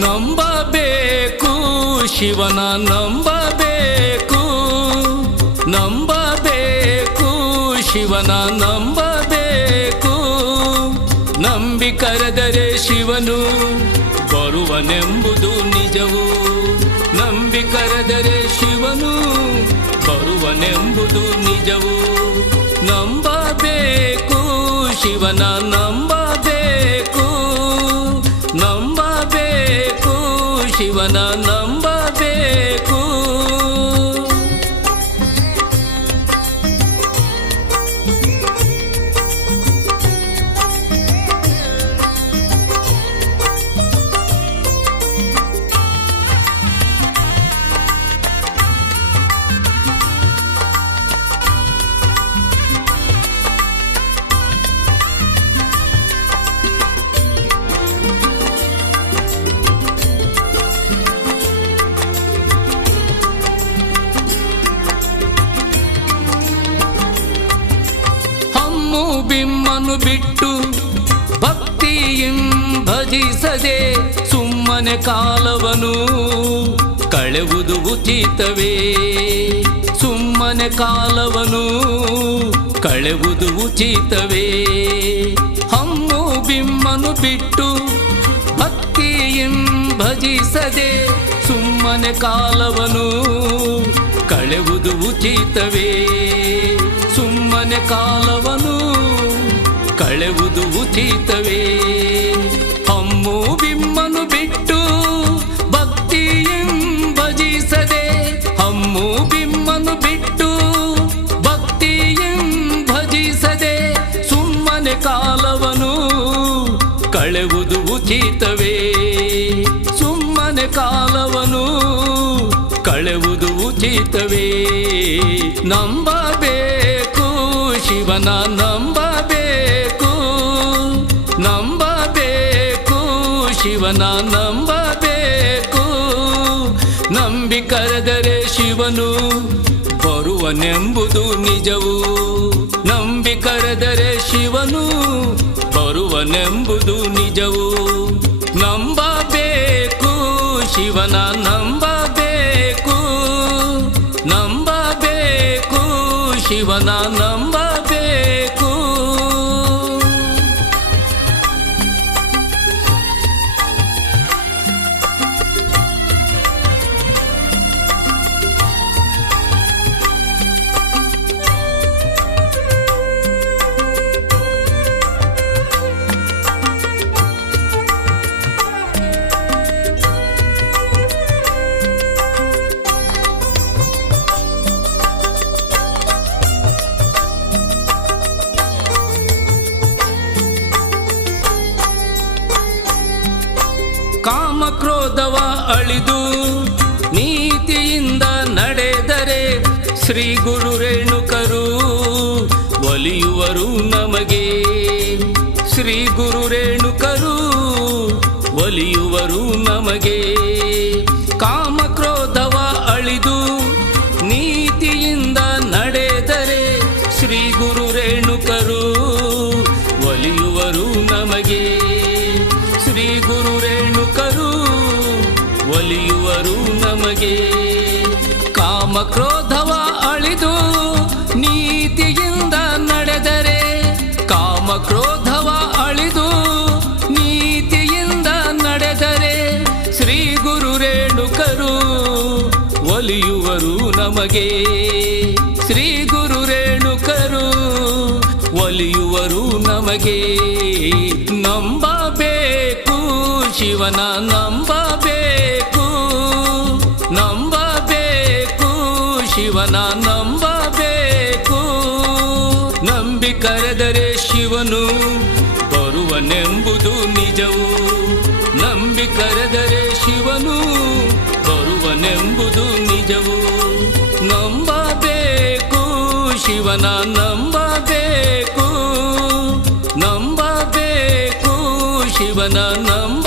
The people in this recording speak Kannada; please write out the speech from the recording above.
ನಂಬಬೇಕು ಶಿವನ ನಂಬಬೇಕು, ನಂಬಬೇಕು ಶಿವನ ನಂಬಬೇಕು. ನಂಬಿ ಕರೆದರೆ ಶಿವನು ಬರುವನೆಂಬುದು ನಿಜವು. ನಂಬಿ ಕರೆದರೆ ಶಿವನು ಬರುವನೆಂಬುದು ನಿಜವು. ನಂಬಬೇಕು ಶಿವನ ನಂಬಬೇಕು, ನಂಬಬೇಕು ಶಿವನ ನಂಬಬೇಕು. ಬಿಮ್ಮನು ಬಿಟ್ಟು ಭಕ್ತಿಯಿಂ ಭಜಿಸದೆ ಸುಮ್ಮನೆ ಕಾಲವನು ಕಳೆವುದು ಉಚಿತವೇ. ಸುಮ್ಮನೆ ಕಾಲವನು ಕಳೆವುದು ಉಚಿತವೇ. ಹಮ್ಮು ಬಿಮ್ಮನು ಬಿಟ್ಟು ಭಕ್ತಿಯಿಂ ಭಜಿಸದೆ ಸುಮ್ಮನೆ ಕಾಲವನು ಕಳೆವುದು ಉಚಿತವೇ. ಸುಮ್ಮನೆ ಕಾಲವನು ಕಳೆವುದು ಉಚಿತವೇ. ಹಮ್ಮು ಬಿಮ್ಮನು ಬಿಟ್ಟು ಭಕ್ತಿಯಿಂ ಭಜಿಸದೆ, ಹಮ್ಮು ಬಿಮ್ಮನು ಬಿಟ್ಟು ಭಕ್ತಿಯಿಂ ಭಜಿಸದೆ ಸುಮ್ಮನೆ ಕಾಲವನು ಕಳೆವುದು ಉಚಿತವೇ. ಸುಮ್ಮನೆ ಕಾಲವನು ಕಳೆವುದು ಉಚಿತವೇ. ನಂಬಬೇಕು ಶಿವನ ನಂಬಬೇಕು, ನಂಬಬೇಕು ಶಿವನ ನಂಬಬೇಕು. ನಂಬಿ ಕರೆದರೆ ಶಿವನು ಬರುವನೆಂಬುದು ನಿಜವು. ನಂಬಿ ಕರೆದರೆ ಶಿವನು ಬರುವನೆಂಬುದು ನಿಜವು. ನಂಬಬೇಕು ಶಿವನ ನಂಬಬೇಕು, ನಂಬಬೇಕು ಶಿವನ ನಂಬಬೇಕು. ಕಾಮಕ್ರೋಧವ ಅಳಿದು ನೀತಿಯಿಂದ ನಡೆದರೆ ಶ್ರೀ ಗುರು ರೇಣುಕರು ಒಲಿಯುವರು ನಮಗೆ. ಶ್ರೀ ಗುರು ರೇಣುಕರು ಒಲಿಯುವರು ನಮಗೆ. ಕಾಮಕ್ರೋಧವ ಅಳಿದು ನೀತಿಯಿಂದ ನಡೆದರೆ ಶ್ರೀ ಗುರು ರೇಣುಕರು ಒಲಿಯುವರು ನಮಗೆ. ಶ್ರೀ ಗುರು ರೇಣುಕರು ಒಲಿಯುವರು ನಮಗೆ. ಕಾಮಕ್ರೋಧವ ಅಳಿದು ನೀತಿಯಿಂದ ನಡೆದರೆ, ಕಾಮಕ್ರೋಧವ ಅಳಿದು ನೀತಿಯಿಂದ ನಡೆದರೆ ಶ್ರೀ ಗುರು ರೇಣುಕರು ಒಲಿಯುವರು ನಮಗೆ. ಶ್ರೀ ಗುರು ರೇಣುಕರು ಒಲಿಯುವರು ನಮಗೆ. ನಂಬಬೇಕು ಶಿವನ ನಂಬಬೇಕು, ನಂಬಬೇಕು ಶಿವನ ನಂಬಬೇಕು. ನಂಬಿ ಕರೆದರೆ ಶಿವನು ಬರುವನೆಂಬುದು ನಿಜವು. ನಂಬಿ ಕರೆದರೆ ಶಿವನು ಬರುವನೆಂಬುದು ನಿಜವು. ನಂಬಬೇಕು, ಶಿವನ ನಂಬಬೇಕು, ನಂಬಬೇಕು, ಶಿವನ ನಂಬ